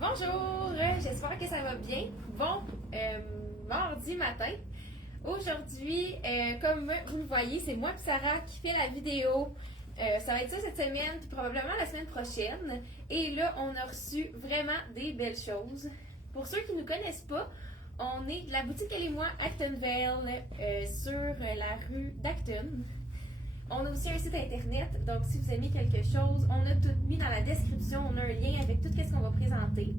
Bonjour, j'espère que ça va bien. Bon, mardi matin. Aujourd'hui, comme vous le voyez, c'est moi et Sarah qui fait la vidéo. Ça va être ça cette semaine, puis probablement la semaine prochaine. Et là, on a reçu vraiment des belles choses. Pour ceux qui ne nous connaissent pas, on est de la boutique Elle et moi Actonville sur la rue d'Acton. On a aussi un site internet, donc si vous aimez quelque chose, on a tout mis dans la description, on a un lien avec tout ce qu'on va présenter.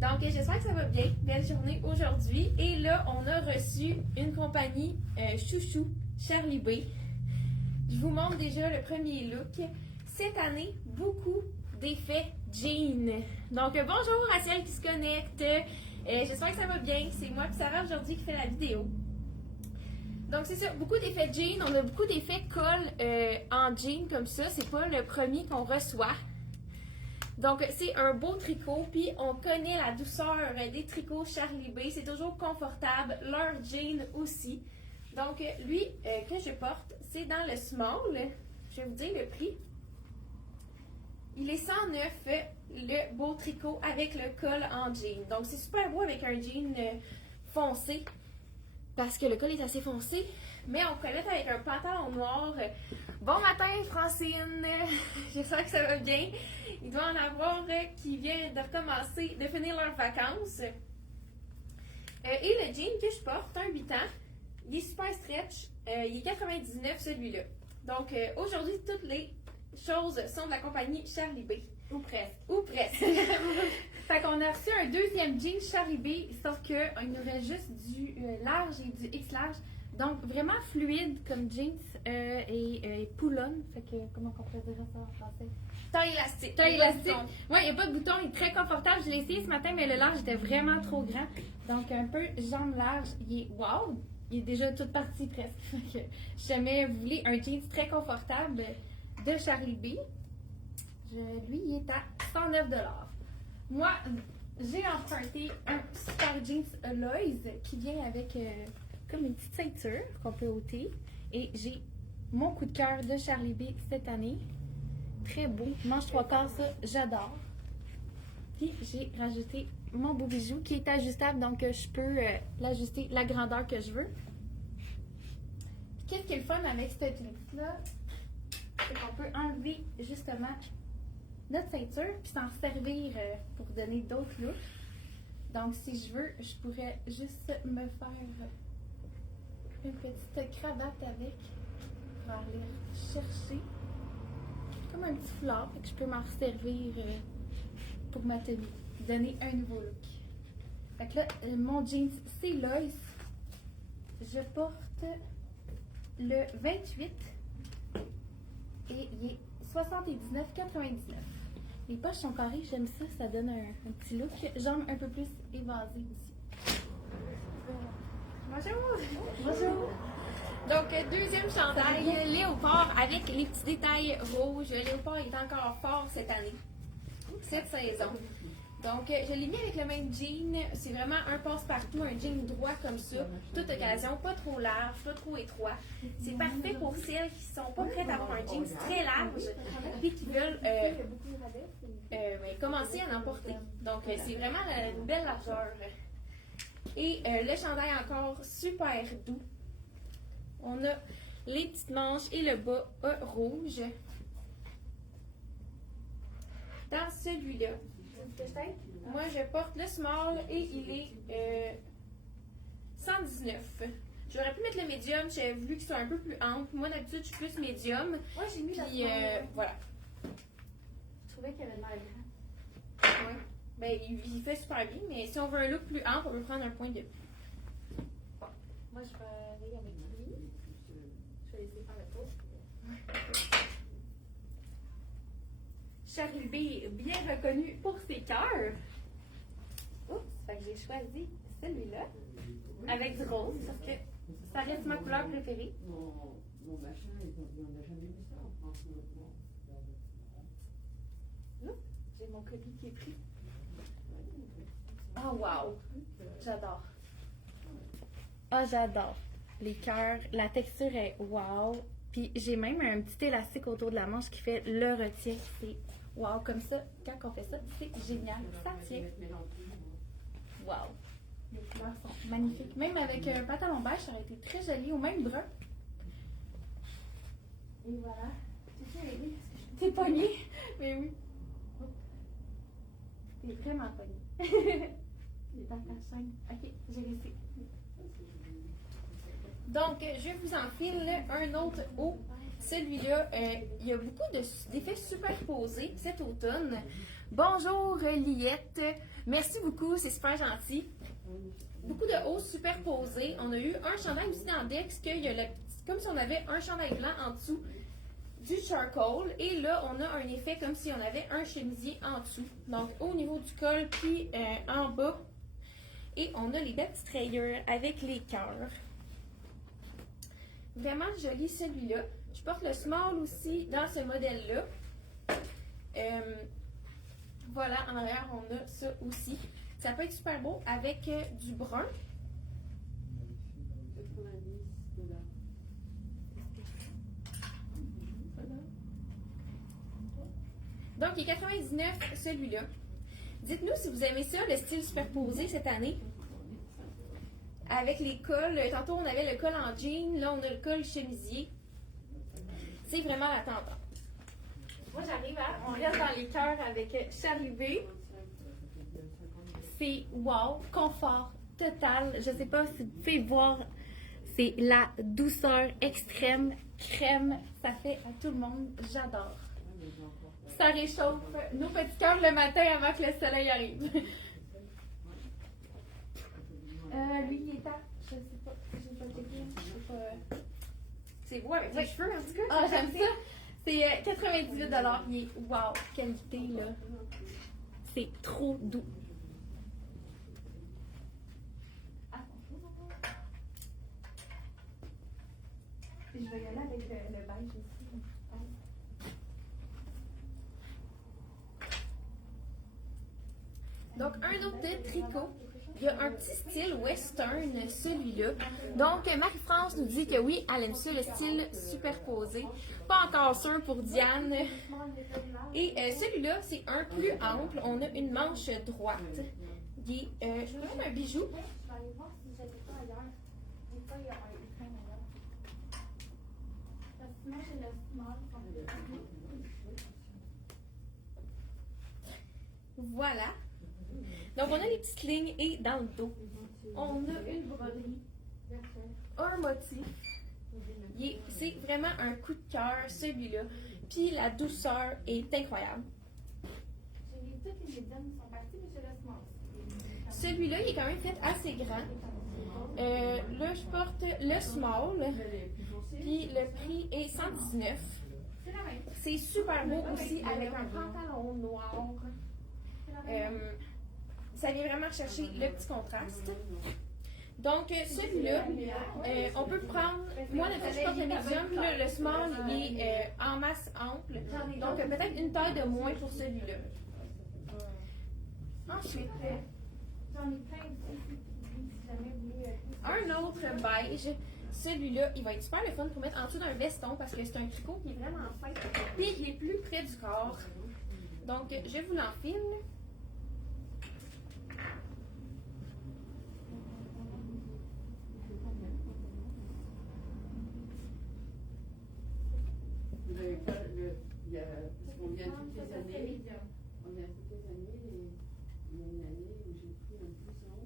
Donc j'espère que ça va bien, belle journée aujourd'hui. Et là, on a reçu une compagnie chouchou, Charlie B. Je vous montre déjà le premier look. Cette année, beaucoup d'effets jeans. Donc bonjour à celles qui se connectent. J'espère que ça va bien. C'est moi et Sarah aujourd'hui qui fait la vidéo. Donc c'est ça, beaucoup d'effets jeans, on a beaucoup d'effets col en jean comme ça, c'est pas le premier qu'on reçoit. Donc c'est un beau tricot, puis on connaît la douceur des tricots Charlie B, c'est toujours confortable, leur jean aussi. Donc lui que je porte, c'est dans le small, je vais vous dire le prix. Il est 109, le beau tricot avec le col en jean. Donc c'est super beau avec un jean foncé. Parce que le col est assez foncé, mais on peut mettre avec un pantalon noir. Bon matin, Francine! J'espère que ça va bien. Il doit en avoir qui viennent de recommencer, de finir leurs vacances. Et le jean que je porte, un 8 ans, il est super stretch. Il est 99 celui-là. Donc aujourd'hui, toutes les choses sont de la compagnie Charlie B. Ou presque. Ou presque. Fait qu'on a reçu un deuxième jean Charlie B, sauf qu'il nous reste juste du large et du X large. Donc vraiment fluide comme jeans et pull-on. Fait que comment on pourrait dire ça en français? Taille élastique. Taille élastique. Ouais, il n'y a pas de bouton, il est très confortable. Je l'ai essayé ce matin, mais le large était vraiment trop grand. Donc un peu jambes larges, il est wow! Il est déjà toute partie presque. Fait que si jamais vous voulez un jeans très confortable de Charlie B, lui, il est à 109 $. Moi, j'ai emprunté un super jeans Lois qui vient avec comme une petite ceinture qu'on peut ôter. Et j'ai mon coup de cœur de Charlie B cette année. Très beau. Manche 3/4, ça, j'adore. Puis j'ai rajouté mon beau bijou qui est ajustable, donc je peux l'ajuster la grandeur que je veux. Puis qu'est-ce qui est le fun avec cette jeans-là? C'est qu'on peut enlever justement notre ceinture puis s'en servir pour donner d'autres looks. Donc si je veux, je pourrais juste me faire une petite cravate avec pour aller chercher comme un petit foulard, fait que je peux m'en servir pour ma tenue, donner un nouveau look. Fait que là, mon jeans c'est Lois. Je porte le 28 et il est 79,99. Les poches sont carrées, j'aime ça, ça donne un petit look. Jambes un peu plus évasées aussi. Bonjour! Bonjour! Donc, deuxième chandail, léopard avec les petits détails rouges. Le léopard est encore fort cette année, cette saison. Donc, je l'ai mis avec le même jean. C'est vraiment un passe-partout, un jean droit comme ça. Toute occasion, pas trop large, pas trop étroit. C'est parfait pour celles qui sont pas prêtes à avoir un jean très large et qui veulent commencer à en porter. Donc, c'est vraiment une belle largeur. Et le chandail encore super doux. On a les petites manches et le bas rouge. Dans celui-là, moi je porte le small et il est 119. J'aurais pu mettre le médium, j'ai voulu qu'il soit un peu plus ample. Moi d'habitude je suis plus médium. Ouais, j'ai mis Puis voilà. Je trouvais qu'il y avait de l'air grand. Ouais. Ben, il fait super bien, mais si on veut un look plus ample, on peut prendre un point de plus. Bon, moi je vais aller avec lui. Je vais laisser faire le tour. Charlie B, bien reconnu pour ses cœurs. Oups, fait que j'ai choisi celui-là avec du rose parce que ça reste ma couleur préférée. Mon machin, on n'a jamais vu ça en France. Là, j'ai mon colis qui est pris. Oh wow! J'adore. Oh, j'adore. Les cœurs, la texture est wow. Puis j'ai même un petit élastique autour de la manche qui fait le retien. C'est Wow, comme ça, quand on fait ça, c'est génial. Ça tient. Wow. Les couleurs sont magnifiques. Même avec un pantalon beige, ça aurait été très joli, ou même brun. Et voilà. T'es pogné? Mais oui. T'es vraiment pogné. Dans ta chaîne. Ok, j'ai réussi. Donc, je vous enfile un autre haut. Celui-là, il y a beaucoup d'effets superposés cet automne. Bonjour Liette. Merci beaucoup, c'est super gentil. Beaucoup de hauts superposés. On a eu un chandail aussi dans Dex, comme si on avait un chandail blanc en dessous du charcoal. Et là, on a un effet comme si on avait un chemisier en dessous. Donc, au niveau du col, puis en bas. Et on a les belles petites rayures avec les cœurs. Vraiment joli celui-là. Je porte le small aussi dans ce modèle-là. Voilà, en arrière, on a ça aussi. Ça peut être super beau avec du brun. Donc, il est 99 celui-là. Dites-nous si vous aimez ça, le style superposé cette année. Avec les cols. Tantôt, on avait le col en jean. Là, on a le col chemisier. C'est vraiment la tendance. Moi, j'arrive on reste dans les cœurs avec Charlie B. C'est wow, confort total. Je sais pas si vous pouvez voir, c'est la douceur extrême, crème. Ça fait à tout le monde. J'adore. Ça réchauffe nos petits cœurs le matin avant que le soleil arrive. Lui, il est à. Je sais pas. Je pas checké. C'est beau avec les cheveux, en tout cas. Ah, j'aime ça. C'est 98 $. Il est wow, qualité, là. C'est trop doux. Puis je vais y aller avec le beige aussi. Donc, un autre de tricot. Il y a un petit style western, celui-là. Donc, Marie-France nous dit que oui, elle aime ça, le style superposé. Pas encore sûr pour Diane. Et celui-là, c'est un plus ample. On a une manche droite. Il est, je trouve un bijou. Voilà. Donc, on a les petites lignes et dans le dos, on a une broderie, un motif. C'est vraiment un coup de cœur, celui-là. Puis la douceur est incroyable. Celui-là, il est quand même fait assez grand. Là, je porte le small. Puis le prix est 119. C'est super beau aussi avec un pantalon noir. Ça vient vraiment chercher le petit contraste. Donc, celui-là, on peut prendre. Moi, je porte le médium, là, le small, il est en masse ample. Donc, peut-être une taille de moins pour celui-là. Ensuite, un autre beige. Celui-là, il va être super le fun pour mettre en dessous d'un veston parce que c'est un tricot qui est vraiment fin. Puis, il est plus près du corps. Donc, je vous l'enfile. On vient toutes les années, il y a une année où j'ai pris un pousson,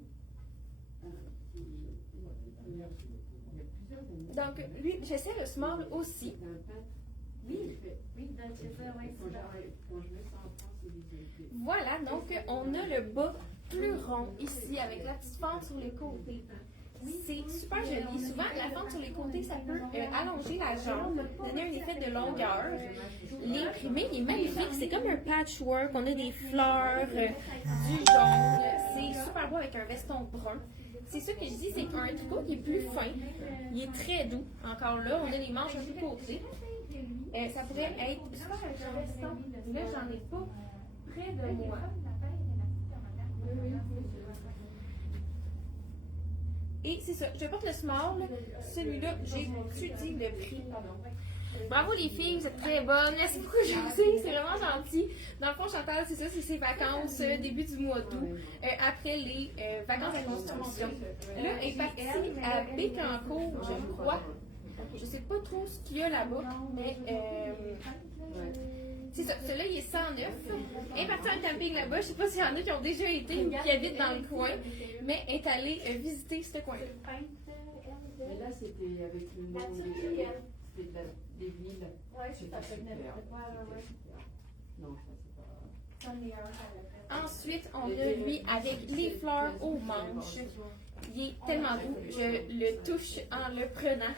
il y a plusieurs années. Donc, lui, j'essaie le small aussi. C'est un peintre. Oui, Quand je me sens en France, c'est Voilà, donc on a le bas plus rond ici avec la petite fente sur les côtés. C'est super joli. Souvent, la fente sur les côtés, ça peut allonger la jambe, donner un effet de longueur. L'imprimé est magnifique. C'est comme un patchwork. On a des fleurs, du jaune. C'est super beau avec un veston brun. C'est ça que je dis, c'est un tricot qui est plus fin. Il est très doux. Encore là, on a les manches un peu côté. Ça pourrait être super avec un veston. Là, j'en ai pas près de moi. Et c'est ça, je porte le small. Celui-là, j'ai dit le prix. Bravo les filles, vous êtes très bonnes. Merci beaucoup, José, c'est vraiment gentil. Dans le fond, Chantal, c'est ça, c'est ses vacances début du mois d'août, après les vacances de construction. Là, elle est partie à Bécancour, je crois. Je sais pas trop ce qu'il y a là-bas, mais c'est ça. Celui-là, il est 109. Elle est partie en camping là-bas. Je sais pas s'il y en a qui ont déjà été ou qui habitent dans le coin, mais elle est allée visiter ce coin. Mais là, c'était avec le nom c'était des villes. Ouais, c'est C'était ça. super. Ouais. Non, ça c'est pas. Ensuite, on a lui avec les fleurs aux manches. Il est tellement beau. Je le touche en le prenant.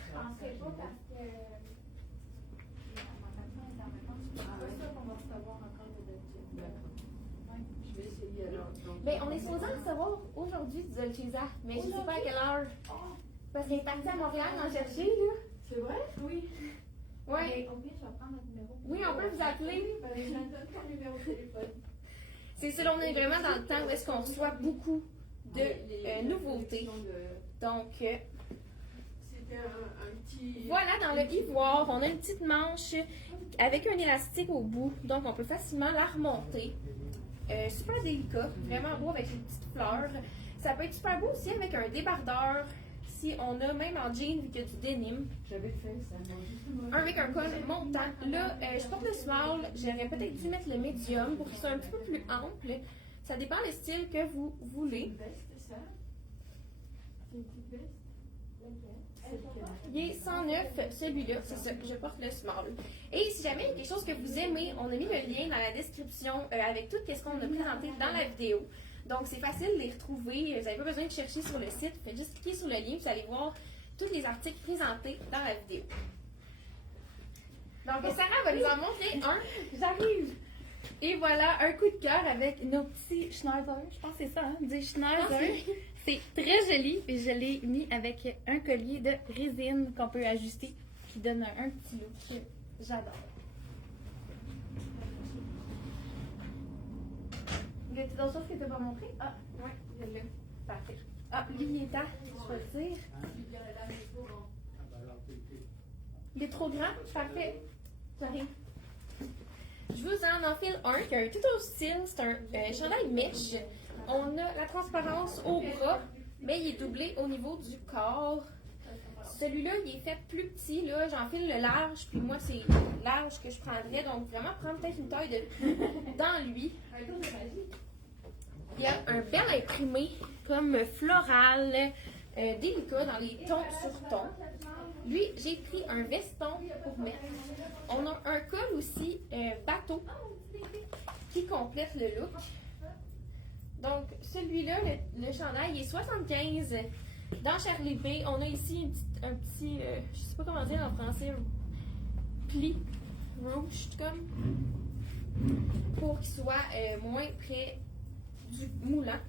Je vais essayer alors. Ben, on est supposé en recevoir aujourd'hui du Dolceza, mais je sais pas à quelle heure. Parce qu'elle est partie à Montréal en chercher, là. C'est vrai? Oui. Ouais. Au pire, je vais prendre notre numéro. Oui, on peut vous appeler. Je donne ton numéro de téléphone. C'est ça, là, on est vraiment dans le temps où est-ce qu'on reçoit beaucoup de nouveautés. Donc, C'était un petit. voilà, dans le ivoire, on a une petite manche avec un élastique au bout. Donc, on peut facilement la remonter. Super délicat, vraiment beau avec les petites fleurs. Ça peut être super beau aussi avec un débardeur. Si on a même en jean, vu qu'il y a du denim. J'avais fait ça, moi, justement. Un avec un col montant. Là, je porte le small. J'aurais peut-être dû mettre le medium pour qu'il soit un petit peu plus ample. Ça dépend du style que vous voulez. Une veste, c'est ça? C'est une petite veste? Il est 109, celui-là, c'est ça, je porte le small. Et si jamais il y a quelque chose que vous aimez, on a mis le lien dans la description avec tout ce qu'on a présenté dans la vidéo. Donc c'est facile de les retrouver, vous n'avez pas besoin de chercher sur le site, faites juste cliquer sur le lien, vous allez voir tous les articles présentés dans la vidéo. Donc Sarah va nous en montrer un. J'arrive! Et voilà, un coup de cœur avec Nos petits schnauzer, je pense que c'est ça, hein? Des Je pense schnauzer. C'est très joli. Et je l'ai mis avec un collier de résine qu'on peut ajuster qui donne un petit look que j'adore. Y a-t-il d'autres choses que tu n'as pas montré? Ah, ouais, je l'ai. Parfait. Ah, lui, il est temps de choisir. Il est trop grand? Parfait. J'arrive. Je vous en enfile un qui a un tout autre style. C'est un chandail mèche. On a la transparence au bras, mais il est doublé au niveau du corps. Celui-là, il est fait plus petit. Là, j'enfile le large, puis moi, c'est large que je prendrais. Donc, vraiment prendre peut-être une taille dans lui. Il y a un bel imprimé, comme floral, délicat dans les tons sur tons. Lui, j'ai pris un veston pour mettre. On a un col aussi bateau qui complète le look. Donc, celui-là, le chandail, il est 75. Dans Charlie B, on a ici un petit, je sais pas comment dire en français, pli rouge, comme, pour qu'il soit moins près du moulant.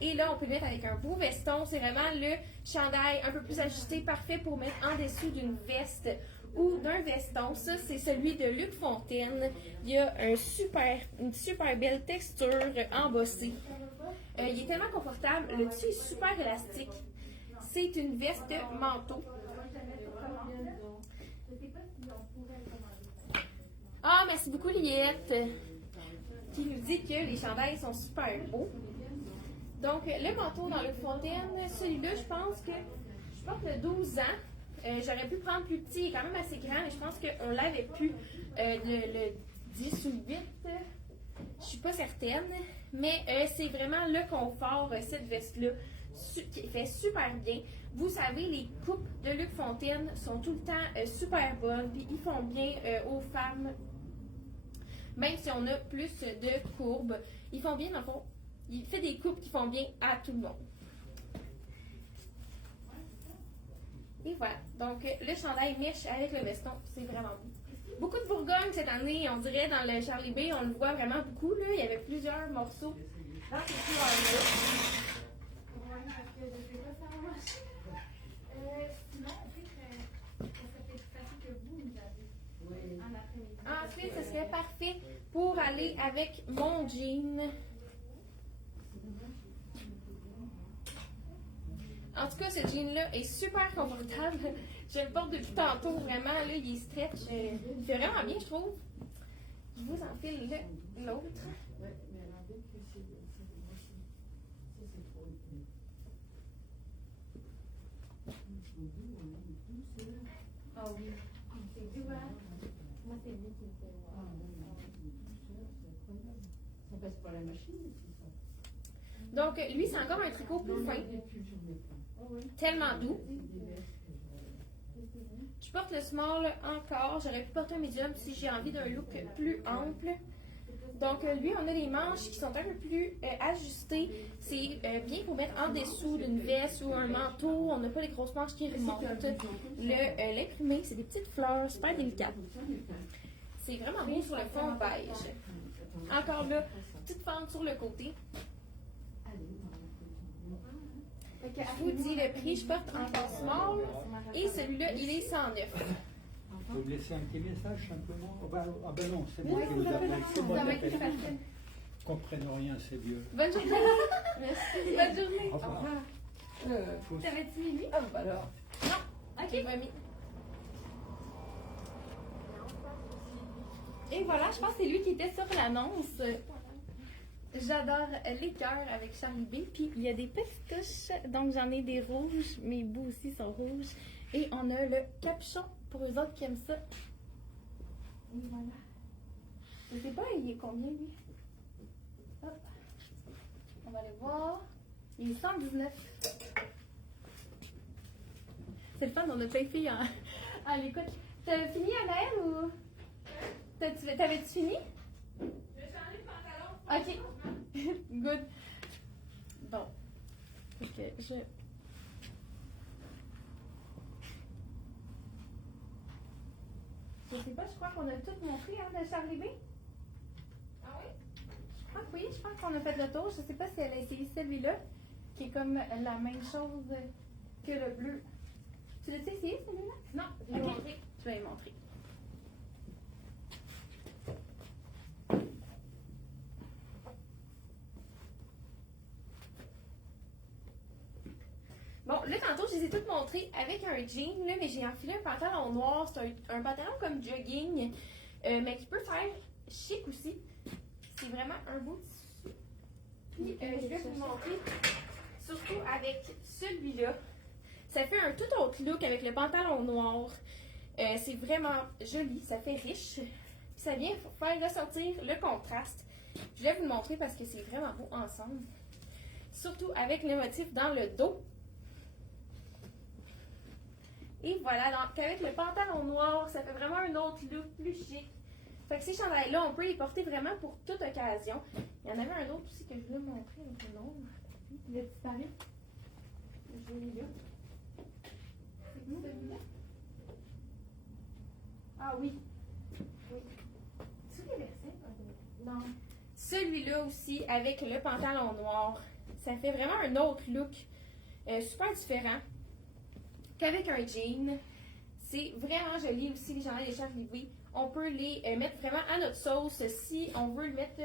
Et là, on peut le mettre avec un beau veston. C'est vraiment le chandail un peu plus ajusté, parfait pour mettre en dessous d'une veste ou d'un veston. Ça, c'est celui de Luc Fontaine. Il y a une super belle texture embossée. Il est tellement confortable. Le tissu est super élastique. C'est une veste manteau. Ah, merci beaucoup, Liette, qui nous dit que les chandails sont super beaux. Donc, le manteau dans Luc Fontaine, celui-là, je pense que je porte le 12 ans. J'aurais pu prendre plus petit, il est quand même assez grand, mais je pense qu'on l'avait pu le 10 ou 8. Je suis pas certaine, mais c'est vraiment le confort, cette veste-là, qui fait super bien. Vous savez, les coupes de Luc Fontaine sont tout le temps super bonnes, puis ils font bien aux femmes, même si on a plus de courbes. Ils font bien, dans le fond, il fait des coupes qui font bien à tout le monde. Et voilà, donc le chandail mèche avec le veston, c'est vraiment beau. Beaucoup de Bourgogne cette année, on dirait dans le Charlie B, on le voit vraiment beaucoup. Là. Il y avait plusieurs morceaux dans ces couleurs-là. Ensuite, ce serait parfait pour aller avec mon jean. En tout cas, ce jean-là est super confortable. Je le porte depuis tantôt, vraiment, là, il est stretch. Il fait vraiment bien, je trouve. Je vous enfile l'autre. Ouais, mais alors dès que c'est moi aussi. Ça, c'est trop épais. Ils sont doux, on aime tous ceux-là. Ah oui. C'est doux, hein? Moi, c'est lui qui me fait Ah, voir. oui, ils sont tous là, c'est incroyable. Ça passe par la machine aussi, ça. Donc, lui, c'est encore un tricot plus fin. Des pulls, j'en ai pas. Ah ouais. Tellement doux. C'est des vestes que Je porte le small encore. J'aurais pu porter un medium si j'ai envie d'un look plus ample. Donc, lui, on a les manches qui sont un peu plus ajustées. C'est bien pour mettre en dessous d'une veste ou un manteau. On n'a pas les grosses manches qui remontent. L'imprimé, c'est des petites fleurs super délicates. C'est vraiment beau sur le fond beige. Encore là, petite fente sur le côté. Je vous dis le prix, je porte encore small. Et celui-là, il est 109. Vous me laissez un petit message simplement? Ah ben non, c'est Oui, moi qui vous appelle. C'est moi ça qui va être appelle. facile. Ils comprennent rien, ces vieux. Bonne journée. Merci. Bonne journée. Au revoir. Faut- T'avais-tu mis lui? Ah, bah alors. Ok, mamie. Et voilà, je pense que c'est lui qui était sur l'annonce. J'adore les cœurs avec Charlie B. Puis il y a des petites touches, donc j'en ai des rouges. Mes bouts aussi sont rouges. Et on a le capuchon pour eux autres qui aiment ça. Et voilà. Je sais pas, il est combien lui? Hop. On va aller voir. Il est 119. C'est le fun, on a plein de filles à l'écoute. T'as fini, Anaëlle, ou? T'avais-tu fini? J'ai changé de pantalon. Ok. Good. Bon. Ok, je sais pas, je crois qu'on a tout montré, hein, de Charlie B. Ah oui? Je crois que oui, je pense qu'on a fait le tour. Je sais pas si elle a essayé celui-là, qui est comme la même chose que le bleu. Tu l'as essayé, celui-là? Non, je vais Ok. montrer. Je vais lui montrer. Bon, là, tantôt, je les ai toutes montrées avec un jean, là, mais j'ai enfilé un pantalon noir. C'est un pantalon comme jogging, mais qui peut faire chic aussi. C'est vraiment un beau tissu. Puis, je vais vous montrer, surtout avec celui-là. Ça fait un tout autre look avec le pantalon noir. C'est vraiment joli, ça fait riche. Puis ça vient faire ressortir le contraste. Je vais vous le montrer parce que c'est vraiment beau ensemble. Surtout avec le motif dans le dos. Et voilà, donc avec le pantalon noir, ça fait vraiment un autre look plus chic. Fait que ces chandails-là, on peut les porter vraiment pour toute occasion. Il y en avait un autre aussi que je voulais montrer avec le nom. Il a disparu. Je l'ai là. C'est celui-là. Ah oui. Tu les versets? Non. Celui-là aussi, avec le pantalon noir. Ça fait vraiment un autre look super différent qu'avec un jean. C'est vraiment joli aussi, les chandails de Charlie B. On peut les mettre vraiment à notre sauce si on veut le mettre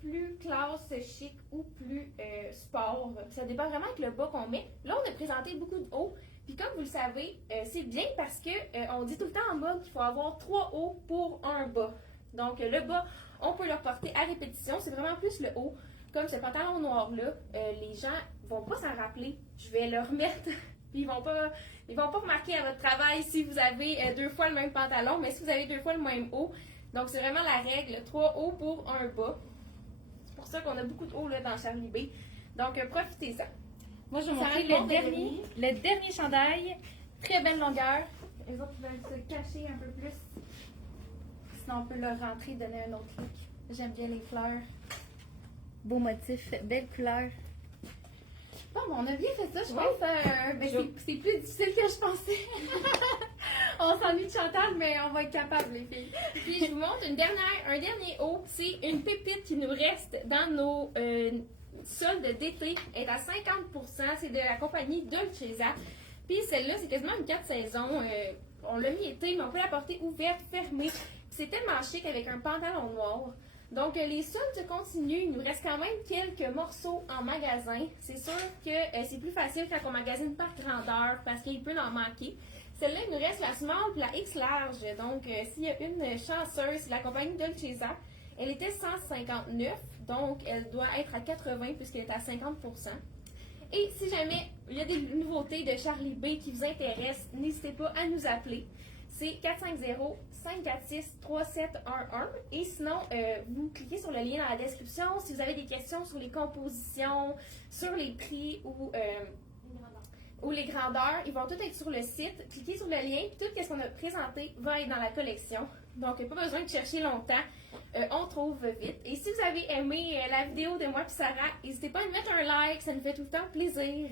plus classe, chic ou plus sport. Ça dépend vraiment avec le bas qu'on met. Là, on a présenté beaucoup de hauts. Puis comme vous le savez, c'est bien parce que on dit tout le temps en mode qu'il faut avoir 3 hauts pour un bas. Donc le bas, on peut le porter à répétition. C'est vraiment plus le haut. Comme ce pantalon noir-là, les gens vont pas s'en rappeler. Je vais le remettre. Puis ils vont pas remarquer à votre travail si vous avez 2 fois le même pantalon, mais si vous avez 2 fois le même haut. Donc c'est vraiment la règle, 3 hauts pour un bas. C'est pour ça qu'on a beaucoup de hauts là, dans Charlie B. Donc profitez-en. Moi, je vais Ça montrer répond le dernier chandail. Très belle longueur. Les autres veulent se cacher un peu plus. Sinon, on peut leur rentrer, donner un autre look. J'aime bien les fleurs. Beau motif, belle couleur. Bon, on a bien fait ça, je Oui. pense. Ben, c'est plus difficile que je pensais. On s'ennuie de Chantal, mais on va être capable, les filles. Puis je vous montre un dernier haut. C'est une pépite qui nous reste dans nos soldes d'été. Elle est à 50%. C'est de la compagnie Dolce Vita. Puis celle-là, c'est quasiment une 4 saisons. On l'a mis été, mais on peut la porter ouverte, fermée. Puis c'est tellement chic avec un pantalon noir. Donc, les soldes continuent. Il nous reste quand même quelques morceaux en magasin. C'est sûr que c'est plus facile quand on magasine par grandeur parce qu'il peut en manquer. Celle-là, il nous reste la small et la X large. Donc, s'il y a une chanceuse, c'est la compagnie Dolcezza. Elle était 159, donc elle doit être à 80 puisqu'elle est à 50%. Et si jamais il y a des nouveautés de Charlie B qui vous intéressent, n'hésitez pas à nous appeler. C'est 450-546-3711. Et sinon, vous cliquez sur le lien dans la description si vous avez des questions sur les compositions, sur les prix ou les grandeurs. Ils vont tous être sur le site. Cliquez sur le lien, puis tout ce qu'on a présenté va être dans la collection. Donc, pas besoin de chercher longtemps. On trouve vite. Et si vous avez aimé la vidéo de moi et Sarah, n'hésitez pas à nous mettre un like, ça nous fait tout le temps plaisir.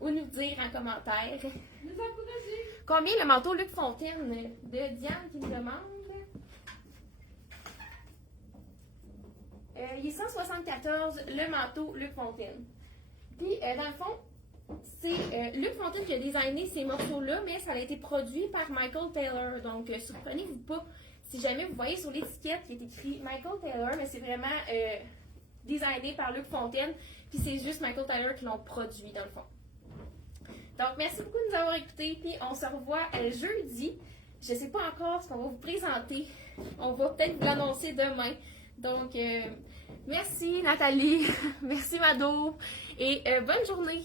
Ou nous dire en commentaire. Nous encourager. Combien le manteau Luc Fontaine de Diane qui me demande? Il est 174, le manteau Luc Fontaine. Puis, dans le fond, c'est Luc Fontaine qui a designé ces morceaux-là, mais ça a été produit par Michael Taylor. Donc, surprenez-vous pas si jamais vous voyez sur l'étiquette qui est écrit Michael Taylor, mais c'est vraiment designé par Luc Fontaine. Puis, c'est juste Michael Taylor qui l'ont produit, dans le fond. Donc, merci beaucoup de nous avoir écoutés. Puis, on se revoit jeudi. Je ne sais pas encore ce qu'on va vous présenter. On va peut-être vous l'annoncer demain. Donc, merci Nathalie. Merci Mado. Et bonne journée.